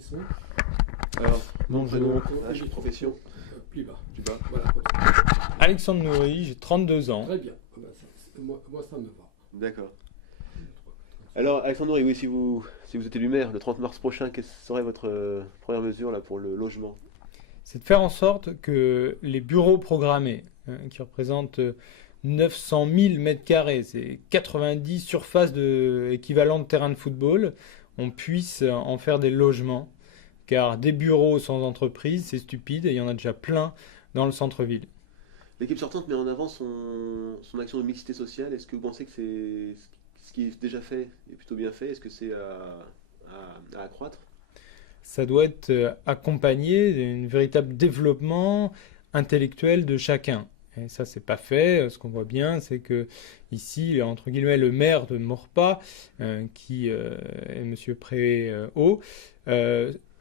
c'est son. Alors, nom, prénom, Bonjour. âge, profession. Plus bas. Tu bats. Voilà, comme ça. Alexandre Nourri, j'ai 32 ans. Très bien. Moi, ça me va. D'accord. Alors, Alexandre Nourri, oui, si vous êtes élu maire le 30 mars prochain, quelle serait votre première mesure là, pour le logement? C'est de faire en sorte que les bureaux programmés, qui représentent 900 000 mètres carrés, c'est 90 surfaces équivalent de terrain de football, on puisse en faire des logements. Car des bureaux sans entreprise, c'est stupide et il y en a déjà plein dans le centre-ville. L'équipe sortante met en avant son action de mixité sociale. Est-ce que vous pensez que c'est ce qui est déjà fait est plutôt bien fait? Est-ce que c'est à accroître? Ça doit être accompagné d'un véritable développement intellectuel de chacun. Et ça, c'est pas fait. Ce qu'on voit bien, c'est que ici, entre guillemets, le maire de Maurepas, qui est Monsieur Préau,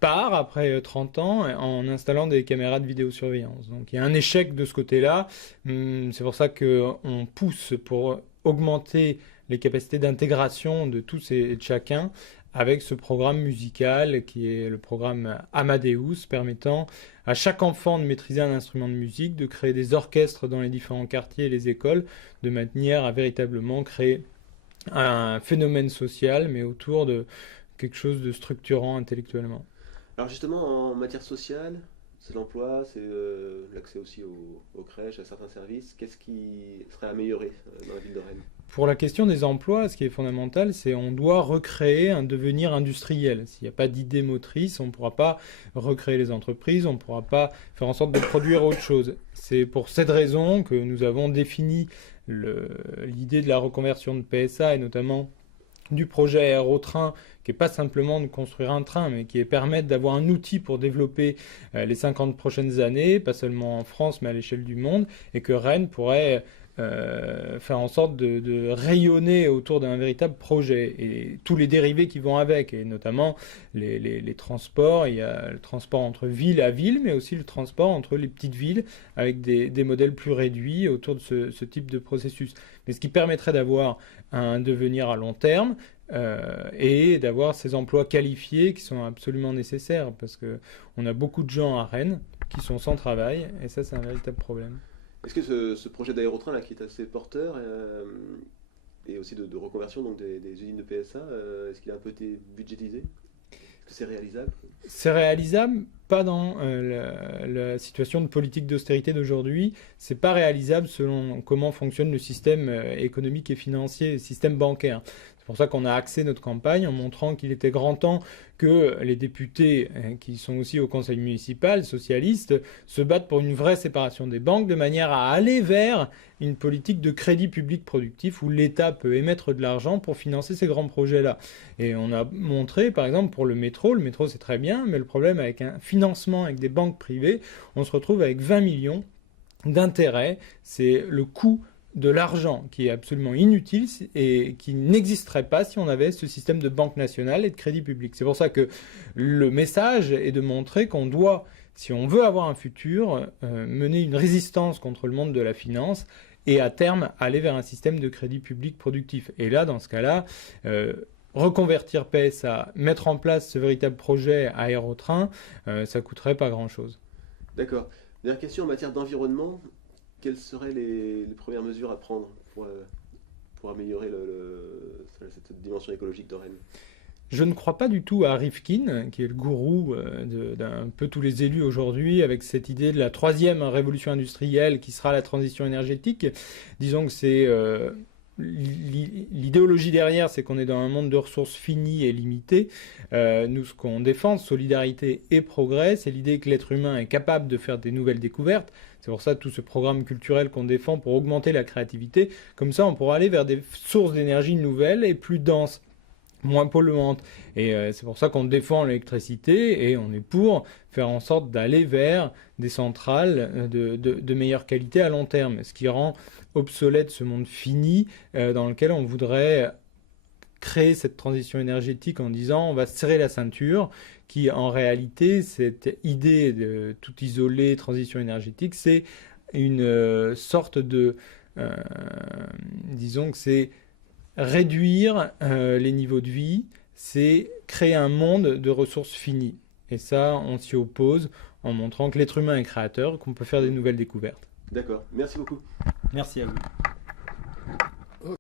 part après 30 ans en installant des caméras de vidéosurveillance. Donc il y a un échec de ce côté-là. C'est pour ça qu'on pousse pour augmenter les capacités d'intégration de tous et de chacun avec ce programme musical qui est le programme Amadeus, permettant à chaque enfant de maîtriser un instrument de musique, de créer des orchestres dans les différents quartiers et les écoles, de manière à véritablement créer un phénomène social, mais autour de quelque chose de structurant intellectuellement. Alors justement, en matière sociale, c'est l'emploi, c'est l'accès aussi aux crèches, à certains services. Qu'est-ce qui serait amélioré dans la ville de Rennes? Pour la question des emplois, ce qui est fondamental, c'est qu'on doit recréer un devenir industriel. S'il n'y a pas d'idée motrice, on ne pourra pas recréer les entreprises, on ne pourra pas faire en sorte de produire autre chose. C'est pour cette raison que nous avons défini l'idée de la reconversion de PSA et notamment du projet Aérotrain, qui n'est pas simplement de construire un train, mais qui est permettre d'avoir un outil pour développer les 50 prochaines années, pas seulement en France, mais à l'échelle du monde, et que Rennes pourrait faire en sorte de rayonner autour d'un véritable projet et tous les dérivés qui vont avec, et notamment les transports. Il y a le transport entre ville à ville, mais aussi le transport entre les petites villes avec des modèles plus réduits autour de ce type de processus. Mais ce qui permettrait d'avoir un devenir à long terme et d'avoir ces emplois qualifiés qui sont absolument nécessaires parce qu'on a beaucoup de gens à Rennes qui sont sans travail et ça c'est un véritable problème. Est-ce que ce projet d'aérotrain là qui est assez porteur et aussi de reconversion donc des usines de PSA, est-ce qu'il a un peu été budgétisé? Est-ce que c'est réalisable? C'est réalisable, pas dans la situation de politique d'austérité d'aujourd'hui. C'est pas réalisable selon comment fonctionne le système économique et financier, le système bancaire. C'est pour ça qu'on a axé notre campagne en montrant qu'il était grand temps que les députés, qui sont aussi au conseil municipal, socialistes, se battent pour une vraie séparation des banques de manière à aller vers une politique de crédit public productif où l'État peut émettre de l'argent pour financer ces grands projets-là. Et on a montré, par exemple, pour le métro c'est très bien, mais le problème avec un financement avec des banques privées, on se retrouve avec 20 millions d'intérêts. C'est le coût de l'argent qui est absolument inutile et qui n'existerait pas si on avait ce système de banque nationale et de crédit public. C'est pour ça que le message est de montrer qu'on doit, si on veut avoir un futur, mener une résistance contre le monde de la finance et à terme aller vers un système de crédit public productif. Et là, dans ce cas-là, reconvertir PSA, mettre en place ce véritable projet aérotrain, ça coûterait pas grand-chose. D'accord. Dernière question en matière d'environnement. Quelles seraient les premières mesures à prendre pour améliorer cette dimension écologique de Rennes? Je ne crois pas du tout à Rifkin, qui est le gourou d'un peu tous les élus aujourd'hui, avec cette idée de la troisième révolution industrielle qui sera la transition énergétique. Disons que c'est l'idéologie derrière, c'est qu'on est dans un monde de ressources finies et limitées. Nous, ce qu'on défend, solidarité et progrès, c'est l'idée que l'être humain est capable de faire des nouvelles découvertes. C'est pour ça tout ce programme culturel qu'on défend pour augmenter la créativité. Comme ça, on pourra aller vers des sources d'énergie nouvelles et plus denses, moins polluantes. Et c'est pour ça qu'on défend l'électricité et on est pour faire en sorte d'aller vers des centrales de meilleure qualité à long terme. Ce qui rend obsolète ce monde fini dans lequel on voudrait créer cette transition énergétique en disant on va serrer la ceinture, qui en réalité, cette idée de tout isoler, transition énergétique, c'est une sorte de... disons que c'est réduire les niveaux de vie, c'est créer un monde de ressources finies. Et ça, on s'y oppose en montrant que l'être humain est créateur, qu'on peut faire des nouvelles découvertes. D'accord, merci beaucoup. Merci à vous.